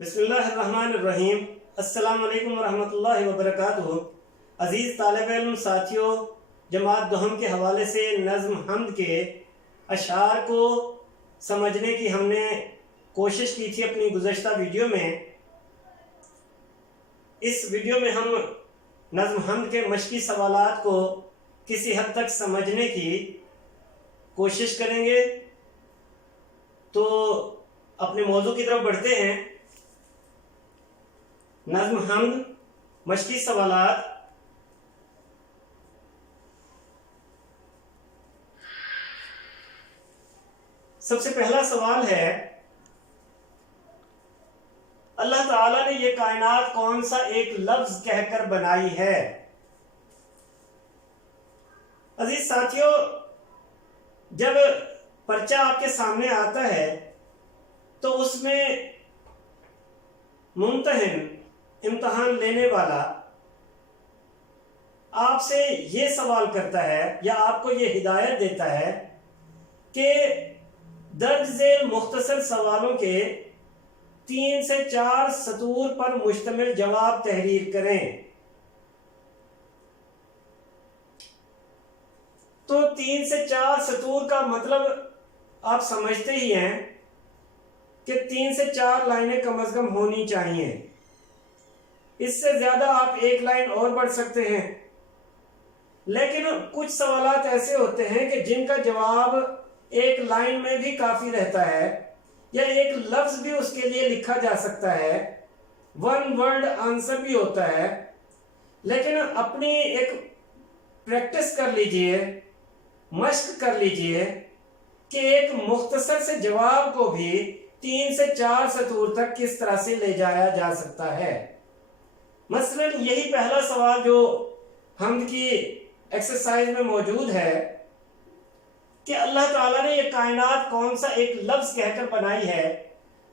بسم اللہ الرحمن الرحیم۔ السلام علیکم ورحمۃ اللہ وبرکاتہ۔ عزیز طالب علم ساتھیوں، جماعت دوہم کے حوالے سے نظم حمد کے اشعار کو سمجھنے کی ہم نے کوشش کی تھی اپنی گزشتہ ویڈیو میں۔ اس ویڈیو میں ہم نظم حمد کے مشقی سوالات کو کسی حد تک سمجھنے کی کوشش کریں گے۔ تو اپنے موضوع کی طرف بڑھتے ہیں۔ نظم حمد مشقی سوالات۔ سب سے پہلا سوال ہے، اللہ تعالیٰ نے یہ کائنات کون سا ایک لفظ کہہ کر بنائی ہے؟ عزیز ساتھیوں، جب پرچہ آپ کے سامنے آتا ہے تو اس میں ممتحن امتحان لینے والا آپ سے یہ سوال کرتا ہے یا آپ کو یہ ہدایت دیتا ہے کہ درج ذیل مختصر سوالوں کے 3 سے 4 سطور پر مشتمل جواب تحریر کریں۔ تو 3 سے 4 سطور کا مطلب آپ سمجھتے ہی ہیں کہ 3 سے 4 لائنیں کم از کم ہونی چاہیے۔ اس سے زیادہ آپ ایک لائن اور بڑھ سکتے ہیں، لیکن کچھ سوالات ایسے ہوتے ہیں کہ جن کا جواب ایک لائن میں بھی کافی رہتا ہے یا ایک لفظ بھی اس کے لیے لکھا جا سکتا ہے، 1 ورڈ آنسر بھی ہوتا ہے۔ لیکن اپنی ایک پریکٹس کر لیجئے، مشق کر لیجئے کہ ایک مختصر سے جواب کو بھی 3 سے 4 سطور تک کس طرح سے لے جایا جا سکتا ہے۔ مثلا یہی پہلا سوال جو حمد کی ایکسرسائز میں موجود ہے کہ اللہ تعالیٰ نے یہ کائنات کون سا ایک لفظ کہہ کر بنائی ہے۔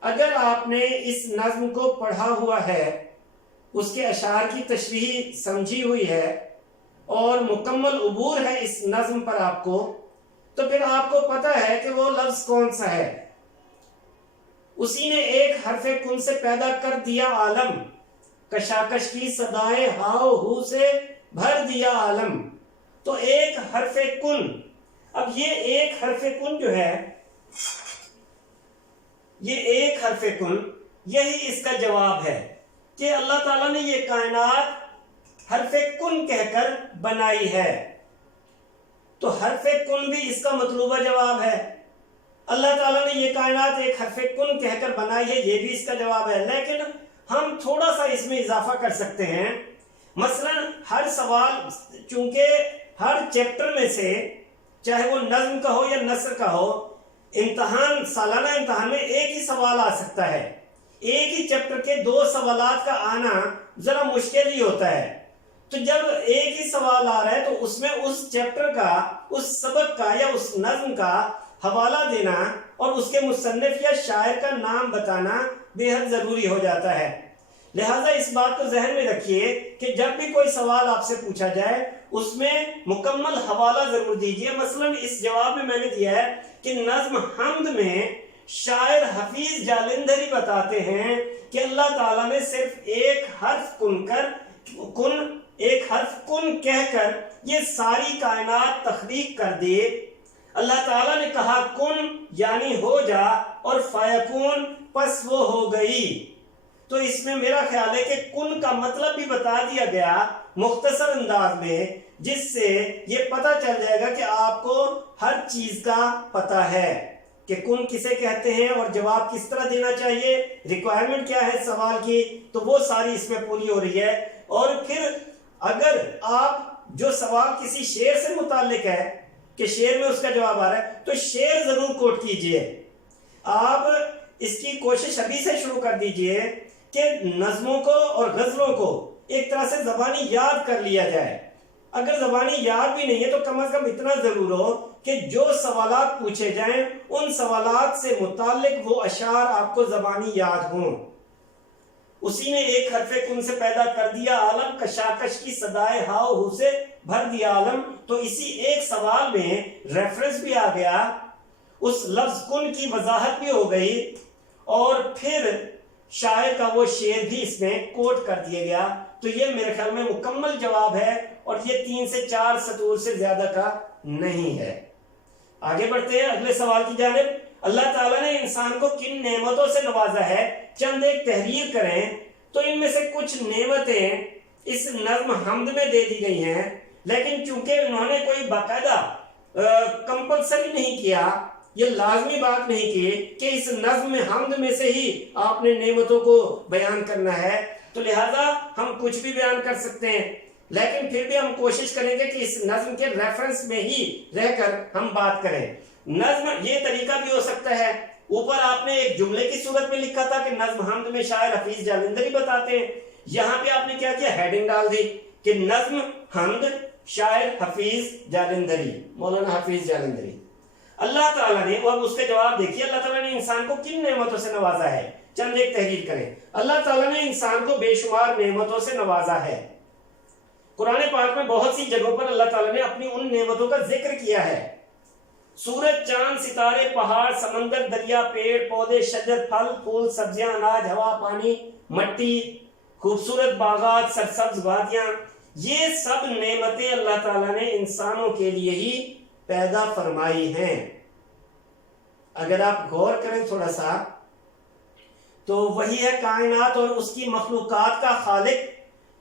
اگر آپ نے اس نظم کو پڑھا ہوا ہے، اس کے اشعار کی تشریح سمجھی ہوئی ہے اور مکمل عبور ہے اس نظم پر آپ کو، تو پھر آپ کو پتہ ہے کہ وہ لفظ کون سا ہے۔ اسی نے ایک حرف کن سے پیدا کر دیا عالم، کشاکش کی صدائے ہاؤ ہو سے بھر دیا عالم۔ تو ایک حرف کن، اب یہ ایک حرف کن جو ہے، یہ ایک حرف کن، یہی اس کا جواب ہے کہ اللہ تعالیٰ نے یہ کائنات حرف کن کہہ کر بنائی ہے۔ تو حرف کن بھی اس کا مطلوبہ جواب ہے۔ اللہ تعالیٰ نے یہ کائنات ایک حرف کن کہہ کر بنائی ہے، یہ بھی اس کا جواب ہے۔ لیکن ہم تھوڑا سا اس میں اضافہ کر سکتے ہیں۔ مثلا ہر سوال، چونکہ ہر چیپٹر میں سے، چاہے وہ نظم کا ہو یا نثر کا ہو، امتحان، سالانہ امتحان میں ایک ہی سوال آ سکتا ہے۔ ایک ہی چیپٹر کے 2 سوالات کا آنا ذرا مشکل ہی ہوتا ہے۔ تو جب ایک ہی سوال آ رہا ہے تو اس میں اس چیپٹر کا، اس سبق کا یا اس نظم کا حوالہ دینا اور اس کے مصنف یا شاعر کا نام بتانا بے حد ضروری ہو جاتا ہے۔ لہٰذا اس بات کو ذہن میں رکھیے کہ جب بھی کوئی سوال آپ سے پوچھا جائے اس میں مکمل حوالہ ضرور دیجیے۔ مثلا اس جواب میں میں نے دیا ہے کہ نظم حمد میں شاعر حفیظ جالندھری بتاتے ہیں کہ اللہ تعالیٰ نے صرف ایک حرف کن کہہ کر یہ ساری کائنات تخلیق کر دی۔ اللہ تعالیٰ نے کہا کن یعنی ہو جا، اور فیکون پس وہ ہو گئی۔ تو اس میں میرا خیال ہے کہ کن کا مطلب بھی بتا دیا گیا مختصر انداز میں، جس سے یہ پتہ چل جائے گا کہ آپ کو ہر چیز کا پتہ ہے کہ کن کسے کہتے ہیں اور جواب کس طرح دینا چاہیے، ریکوائرمنٹ کیا ہے سوال کی، تو وہ ساری اس میں پوری ہو رہی ہے۔ اور پھر اگر آپ جو سوال کسی شعر سے متعلق ہے کہ شعر میں اس کا جواب آ رہا ہے تو شعر ضرور کوٹ کیجئے۔ آپ اس کی کوشش ابھی سے شروع کر دیجئے کہ نظموں کو اور غزلوں کو ایک طرح سے زبانی یاد کر لیا جائے۔ اگر زبانی یاد بھی نہیں ہے تو کم از کم اتنا ضرور ہو کہ جو سوالات پوچھے جائیں ان سوالات سے متعلق وہ اشعار آپ کو زبانی یاد ہوں۔ اسی نے ایک حرف کن سے پیدا کر دیا عالم، کشاکش کی صدائے ہاؤ ہو سے بھر دیا عالم۔ تو اسی ایک سوال میں ریفرنس بھی آ گیا، اس لفظ کن کی وضاحت بھی ہو گئی، اور پھر شاعر کا وہ شعر بھی اس میں کوٹ کر دیا گیا. تو یہ میرے خیال میں مکمل جواب ہے اور یہ 3 سے 4 سطور سے زیادہ کا نہیں ہے. آگے بڑھتے ہیں اگلے سوال کی جانب. اللہ تعالیٰ نے انسان کو کن نعمتوں سے نوازا ہے؟ چند ایک تحریر کریں. تو ان میں سے کچھ نعمتیں اس نظم حمد میں دے دی گئی ہیں، لیکن چونکہ انہوں نے کوئی باقاعدہ کمپلسری نہیں کیا، یہ لازمی بات نہیں کی کہ اس نظم حمد میں سے ہی آپ نے نعمتوں کو بیان کرنا ہے، تو لہٰذا ہم کچھ بھی بیان کر سکتے ہیں. لیکن پھر بھی ہم کوشش کریں گے کہ اس نظم کے ریفرنس میں ہی رہ کر ہم بات کریں. نظم یہ طریقہ بھی ہو سکتا ہے، اوپر آپ نے ایک جملے کی صورت میں لکھا تھا کہ نظم حمد میں شاعر حفیظ جالندھری بتاتے ہیں. یہاں پہ آپ نے کیا کیا، ہیڈنگ ڈال دی کہ نظم حمد شاعر حفیظ جالندھری، مولانا حفیظ جالندھری. اللہ تعالیٰ نے، اور اس کے جواب دیکھیے، اللہ تعالیٰ نے انسان کو کن نعمتوں سے نوازا ہے؟ چند ایک تحریر کریں. اللہ تعالیٰ نے انسان کو بے شمار نعمتوں سے نوازا ہے. قرآن پاک میں بہت سی جگہوں پر اللہ تعالیٰ نے اپنی ان نعمتوں کا ذکر کیا ہے. سورج، چاند، ستارے، پہاڑ، سمندر، دریا، پیڑ پودے، شجر، پھل پھول، سبزیاں، اناج، ہوا، پانی، مٹی، خوبصورت باغات، سرسبز وادیاں، یہ سب نعمتیں اللہ تعالیٰ نے انسانوں کے لیے ہی پیدا فرمائی ہیں. اگر آپ غور کریں تھوڑا سا تو وہی ہے کائنات اور اس کی مخلوقات کا خالق،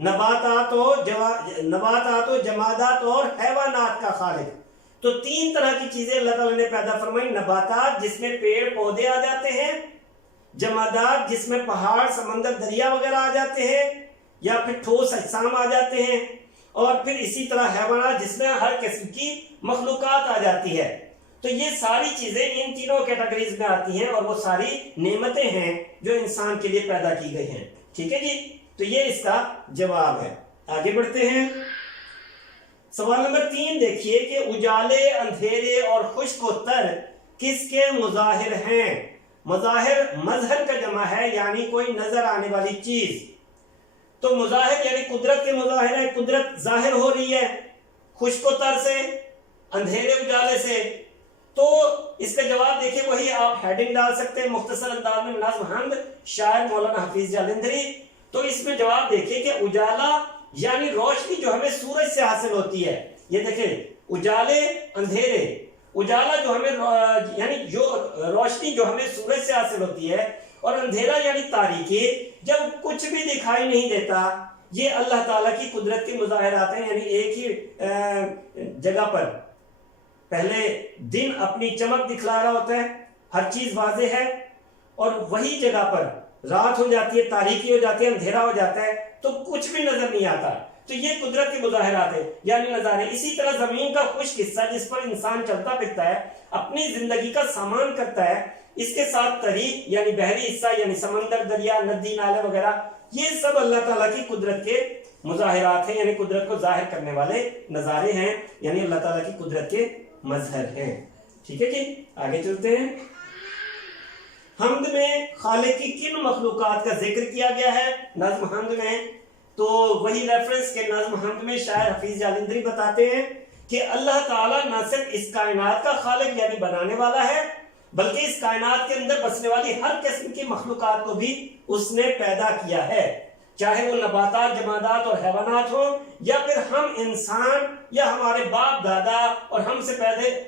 نباتات و جمادات اور حیوانات کا خالق. تو 3 طرح کی چیزیں اللہ تعالیٰ نے پیدا فرمائی. نباتات جس میں پیڑ پودے آ جاتے ہیں، جمادات جس میں پہاڑ، سمندر، دریا وغیرہ آ جاتے ہیں یا پھر ٹھوس اجسام آ جاتے ہیں، اور پھر اسی طرح حیوانات جس میں ہر قسم کی مخلوقات آ جاتی ہے. تو یہ ساری چیزیں ان تینوں کیٹیگریز میں آتی ہیں اور وہ ساری نعمتیں ہیں جو انسان کے لیے پیدا کی گئی ہیں. ٹھیک ہے جی، تو یہ اس کا جواب ہے. آگے بڑھتے ہیں. سوال نمبر 3 دیکھیے کہ اجالے، اندھیرے اور خشک و تر کس کے مظاہر ہیں؟ مظاہر مظہر کا جمع ہے، یعنی کوئی نظر آنے والی چیز. تو مظاہر یعنی قدرت کے مظاہر ہے، قدرت ظاہر ہو رہی ہے خشک و تر سے، اندھیرے اجالے سے. تو اس کا جواب دیکھیں، وہی آپ ہیڈنگ ڈال سکتے ہیں مختصر انداز میں، نظم حمد شاعر مولانا حفیظ جالندھری. تو اس میں جواب دیکھیں کہ اجالا یعنی روشنی جو ہمیں سورج سے حاصل ہوتی ہے. یہ دیکھیں اجالے، اندھیرے. اجالا جو ہمیں یعنی جو روشنی جو ہمیں سورج سے حاصل ہوتی ہے، اور اندھیرا یعنی تاریکی، جب کچھ بھی دکھائی نہیں دیتا. یہ اللہ تعالیٰ کی قدرت کے مظاہرات ہیں. یعنی ایک ہی جگہ پر پہلے دن اپنی چمک دکھلا رہا ہوتا ہے، ہر چیز واضح ہے، اور وہی جگہ پر رات ہو جاتی ہے، تاریکی ہو جاتی ہے، اندھیرا ہو جاتا ہے، تو کچھ بھی نظر نہیں آتا. تو یہ قدرت کے مظاہرات ہیں یعنی نظارے. اسی طرح زمین کا خشک حصہ جس پر انسان چلتا پھرتا ہے، اپنی زندگی کا سامان کرتا ہے، اس کے ساتھ طریق یعنی بحری حصہ یعنی سمندر، دریا، ندی، نالے وغیرہ، یہ سب اللہ تعالیٰ کی قدرت کے مظاہرات ہیں، یعنی قدرت کو ظاہر کرنے والے نظارے ہیں، یعنی اللہ تعالیٰ کی قدرت کے مظہر ہیں. ٹھیک ہے جی، آگے چلتے ہیں. حمد میں خالق کی کن مخلوقات کا ذکر کیا گیا ہے نظم حمد میں؟ تو وہی ریفرنس کے نظم حمد میں شاعر حفیظ جالندھری بتاتے ہیں کہ اللہ تعالیٰ نہ صرف اس کائنات کا خالق یعنی بنانے والا ہے، بلکہ اس کائنات کے اندر بسنے والی ہر قسم کی مخلوقات کو بھی اس نے پیدا کیا ہے، چاہے وہ نباتات، جمادات اور حیوانات ہوں، یا پھر ہم انسان یا ہمارے باپ دادا اور ہم سے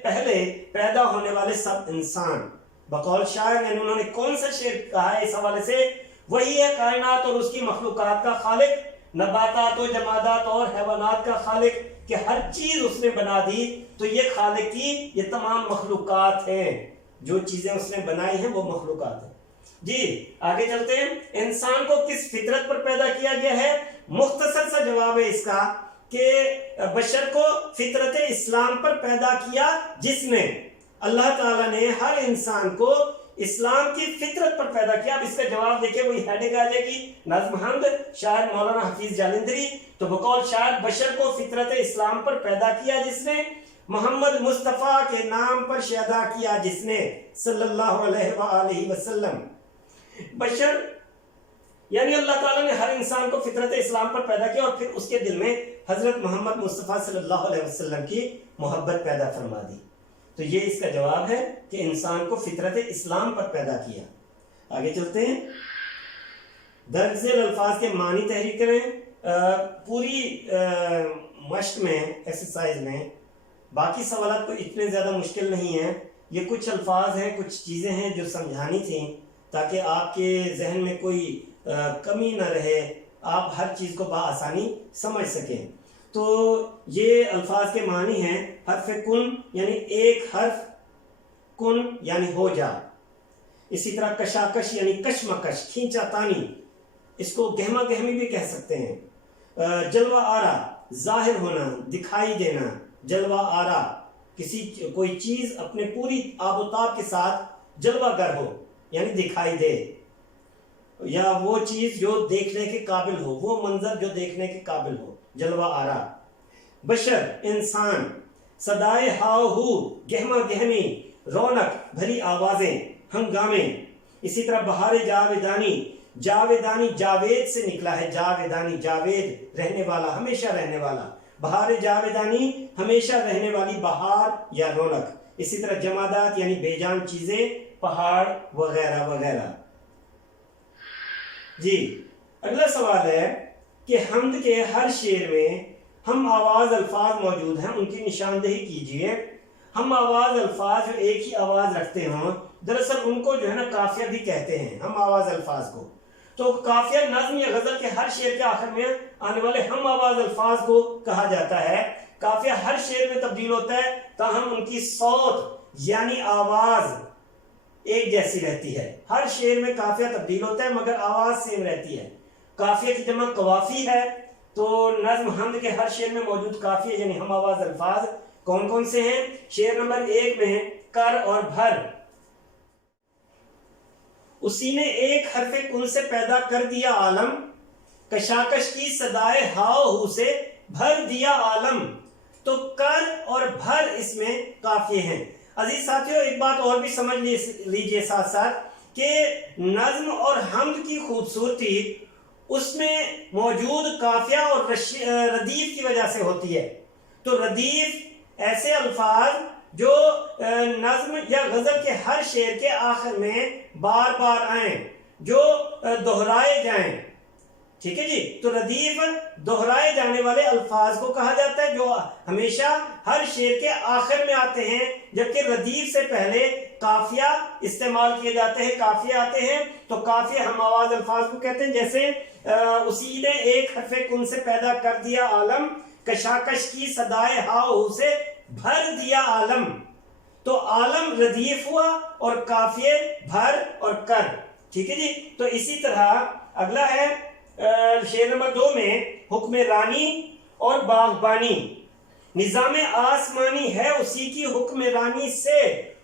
پہلے پیدا ہونے والے سب انسان. بقول شاعر یعنی انہوں نے کون سا شعر کہا ہے اس حوالے سے؟ وہی ہے کائنات اور اس کی مخلوقات کا خالق، نباتات و جمادات اور حیوانات کا خالق، کہ ہر چیز اس نے بنا دی. تو یہ خالق کی یہ تمام مخلوقات ہیں، جو چیزیں اس نے بنائی ہیں وہ مخلوقات ہیں. جی آگے چلتے ہیں. انسان کو کس فطرت پر پیدا کیا گیا ہے؟ مختصر سا جواب ہے اس کا کہ بشر کو فطرت اسلام پر پیدا کیا، جس میں اللہ تعالیٰ نے ہر انسان کو اسلام کی فطرت پر پیدا کیا. اب اس کا جواب دیکھیں، وہی ہیڈنگ آ جائے گی، نظم حمد شاعر مولانا حفیظ جالندھری. تو بقول شاعر بشر کو فطرت اسلام پر پیدا کیا جس نے، محمد مصطفیٰ کے نام پر شیدا کیا جس نے، صلی اللہ علیہ وآلہ وسلم. بشر یعنی اللہ تعالیٰ نے ہر انسان کو فطرت اسلام پر پیدا کیا اور پھر اس کے دل میں حضرت محمد مصطفیٰ صلی اللہ علیہ وسلم کی محبت پیدا فرما دی. تو یہ اس کا جواب ہے کہ انسان کو فطرت اسلام پر پیدا کیا. آگے چلتے ہیں. درج ذیل الفاظ کے معنی تحریر کریں۔ پوری مشق میں، ایکسرسائز میں باقی سوالات کو اتنے زیادہ مشکل نہیں ہیں، یہ کچھ الفاظ ہیں، کچھ چیزیں ہیں جو سمجھانی تھیں تاکہ آپ کے ذہن میں کوئی کمی نہ رہے، آپ ہر چیز کو بآسانی سمجھ سکیں۔ تو یہ الفاظ کے معنی ہیں، حرف کن یعنی ایک حرف، کن یعنی ہو جا، اسی طرح کشاکش یعنی کشمکش، کھینچا تانی، اس کو گہما گہمی بھی کہہ سکتے ہیں۔ جلوہ آرا ظاہر ہونا، دکھائی دینا، جلوہ آرا کوئی چیز اپنے پوری آب و تاب کے ساتھ جلوہ گر ہو یعنی دکھائی دے، یا وہ چیز جو دیکھنے کے قابل ہو، وہ منظر جو دیکھنے کے قابل ہو، جلوہ آرا۔ بشر انسان، صدائے ہاؤ ہو گہما گہمی، رونق بھری آوازیں، ہنگامے۔ اسی طرح بہار جاویدانی، جاویدانی جاوید سے نکلا ہے، جاویدانی جاوید رہنے والا، ہمیشہ رہنے والا، بہار جاویدانی ہمیشہ رہنے والی بہار یا رونق۔ اسی طرح جمادات یعنی بے جان چیزیں، پہاڑ وغیرہ وغیرہ۔ جی اگلا سوال ہے کہ حمد کے ہر شعر میں ہم آواز الفاظ موجود ہیں، ان کی نشاندہی کیجئے۔ ہم آواز الفاظ جو ایک ہی آواز رکھتے ہوں، دراصل ان کو جو ہے نا قافیہ بھی کہتے ہیں، ہم آواز الفاظ کو۔ تو قافیہ نظم یا غزل کے ہر شعر کے آخر میں آنے والے ہم آواز الفاظ کو کہا جاتا ہے۔ قافیہ ہر شعر میں تبدیل ہوتا ہے، تاہم ان کی صوت یعنی آواز ایک جیسی رہتی ہے۔ ہر شعر میں قافیہ تبدیل ہوتا ہے مگر آواز سیم رہتی ہے۔ قافیہ کی جمع قوافی ہے، تو نظم حمد کے ہر شعر میں موجود قافیہ یعنی ہم آواز الفاظ کون کون سے ہیں؟ شعر نمبر 1 میں کر اور بھر، اسی نے ایک حرف کن سے پیدا کر دیا عالم، کشاکش کی صدائے ہاؤ ہو سے بھر دیا عالم۔ تو کر اور بھر اس میں قافیے ہیں۔ عزیز ساتھیوں، ایک بات اور بھی سمجھ لیجئے ساتھ ساتھ کہ نظم اور حمد کی خوبصورتی اس میں موجود قافیہ اور ردیف کی وجہ سے ہوتی ہے۔ تو ردیف ایسے الفاظ جو نظم یا غزل کے ہر شعر کے آخر میں بار بار آئیں، جو دہرائے جائیں، ٹھیک ہے جی۔ تو ردیف دہرائے جانے والے الفاظ کو کہا جاتا ہے، جو ہمیشہ ہر شعر کے آخر میں آتے ہیں، جبکہ ردیف سے پہلے قافیہ استعمال کیے جاتے ہیں، قافیہ آتے ہیں، تو قافیہ ہم آواز الفاظ کو کہتے ہیں۔ جیسے اسی نے ایک حرف کن سے پیدا کر دیا عالم، کشاکش کی صدائے ہاؤ سے بھر دیا عالم۔ تو عالم ردیف ہوا اور قافیے بھر اور کر، ٹھیک ہے جی۔ تو اسی طرح اگلا ہے شعر نمبر 2 میں حکمرانی اور باغبانی، نظام آسمانی ہے اسی کی حکمرانی سے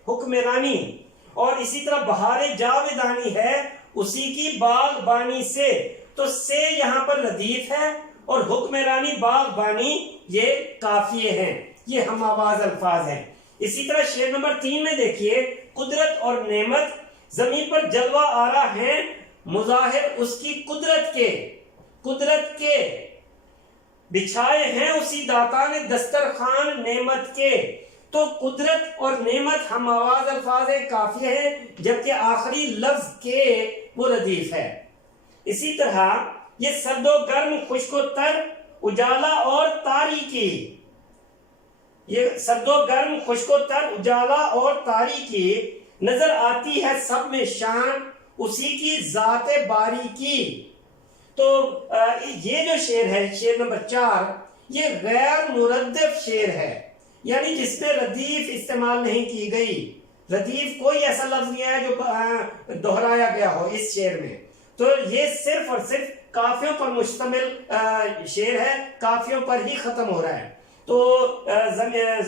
حکمرانی، اور اسی طرح بہار جاویدانی ہے اسی کی باغبانی سے۔ تو سے یہاں پر ردیف ہے اور حکمرانی باغبانی یہ قافیے ہیں، یہ ہم آواز الفاظ ہیں۔ اسی طرح شعر نمبر 3 میں دیکھیے، قدرت اور نعمت زمین پر جلوہ آرا ہیں، مظاہر اس کی قدرت کے بچھائے ہیں اسی داتا نے دسترخوان نعمت کے۔ تو قدرت اور نعمت ہم آواز الفاظ ہیں، قافیہ ہیں، جبکہ آخری لفظ کے وہ ردیف ہے۔ اسی طرح یہ سرد و گرم، خشک و تر، اجالا اور تاریکی، یہ سرد و گرم، خشک و تر، اجالا اور تاریکی، نظر آتی ہے سب میں شان اسی کی ذات باریکی۔ تو یہ جو شعر ہے، شعر نمبر 4، یہ غیر مردف شعر ہے، یعنی جس میں ردیف استعمال نہیں کی گئی۔ ردیف کوئی ایسا لفظ نہیں ہے جو دہرایا گیا ہو اس شعر میں۔ تو یہ صرف اور صرف قافیوں پر مشتمل شعر ہے، قافیوں پر ہی ختم ہو رہا ہے۔ تو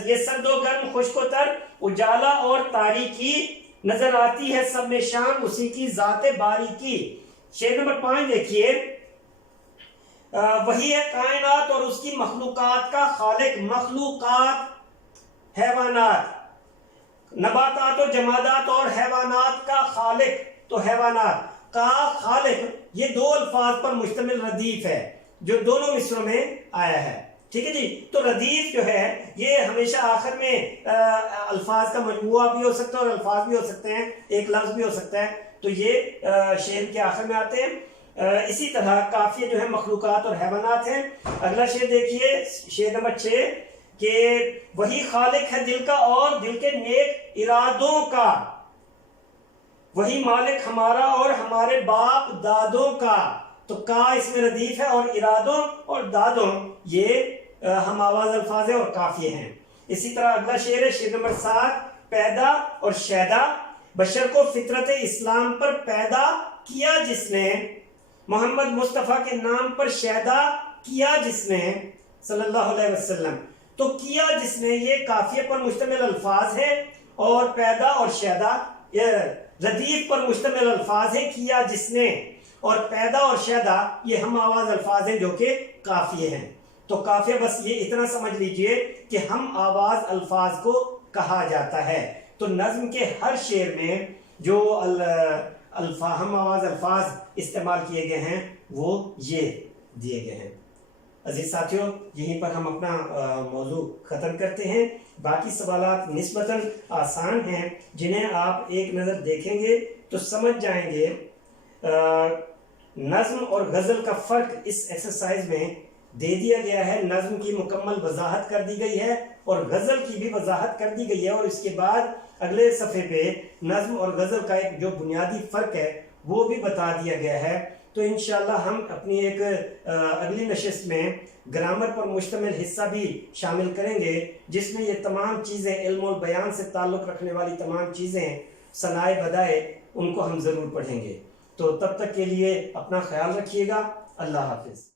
یہ سرد و گرم، خشک و تر، اجالا اور تاریکی، نظر آتی ہے سب میں شان اسی کی ذات باریکی۔ شعر نمبر 5 دیکھیے، وہی ہے کائنات اور اس کی مخلوقات کا خالق، مخلوقات حیوانات، نباتات و جمادات اور حیوانات کا خالق، تو حیوانات کا خالق، یہ 2 الفاظ پر مشتمل ردیف ہے جو دونوں مصروں میں آیا ہے، ٹھیک ہے جی۔ تو ردیف جو ہے یہ ہمیشہ آخر میں الفاظ کا مجموعہ بھی ہو سکتا ہے اور الفاظ بھی ہو سکتے ہیں، ایک لفظ بھی ہو سکتا ہے، تو یہ شعر کے آخر میں آتے ہیں۔ اسی طرح قافیے جو ہے مخلوقات اور حیوانات ہیں۔ اگلا شعر دیکھیے، شعر نمبر 6 کہ وہی خالق ہے دل کا اور دل کے نیک ارادوں کا، وہی مالک ہمارا اور ہمارے باپ دادوں کا۔ تو کا اس میں ردیف ہے، اور ارادوں اور دادوں یہ ہم آواز الفاظ ہیں اور قافیے ہیں۔ اسی طرح اگلا شعر ہے، شعر نمبر 7 پیدا اور شیدا، بشر کو فطرت اسلام پر پیدا کیا جس نے، محمد مصطفیٰ کے نام پر شیدا کیا جس نے صلی اللہ علیہ وسلم۔ تو کیا جس نے یہ قافیے پر مشتمل الفاظ ہے، اور پیدا اور شیدا یہ ردیف پر مشتمل الفاظ ہے، کیا جس نے، اور پیدا اور شیدا یہ ہم آواز الفاظ ہیں جو کہ قافیے ہیں۔ تو قافیہ بس یہ اتنا سمجھ لیجئے کہ ہم آواز الفاظ کو کہا جاتا ہے۔ تو نظم کے ہر شعر میں جو ہم آواز الفاظ استعمال کیے گئے ہیں وہ یہ دیے گئے ہیں۔ عزیز ساتھیوں، یہیں پر ہم اپنا موضوع ختم کرتے ہیں۔ باقی سوالات نسبتاً آسان ہیں، جنہیں آپ ایک نظر دیکھیں گے تو سمجھ جائیں گے۔ نظم اور غزل کا فرق اس ایکسرسائز میں دے دیا گیا ہے، نظم کی مکمل وضاحت کر دی گئی ہے اور غزل کی بھی وضاحت کر دی گئی ہے، اور اس کے بعد اگلے صفحے پہ نظم اور غزل کا ایک جو بنیادی فرق ہے وہ بھی بتا دیا گیا ہے۔ تو انشاءاللہ ہم اپنی ایک اگلی نشست میں گرامر پر مشتمل حصہ بھی شامل کریں گے، جس میں یہ تمام چیزیں، علم البیان سے تعلق رکھنے والی تمام چیزیں، ثنائے بدائے، ان کو ہم ضرور پڑھیں گے۔ تو تب تک کے لیے اپنا خیال رکھیے گا۔ اللہ حافظ۔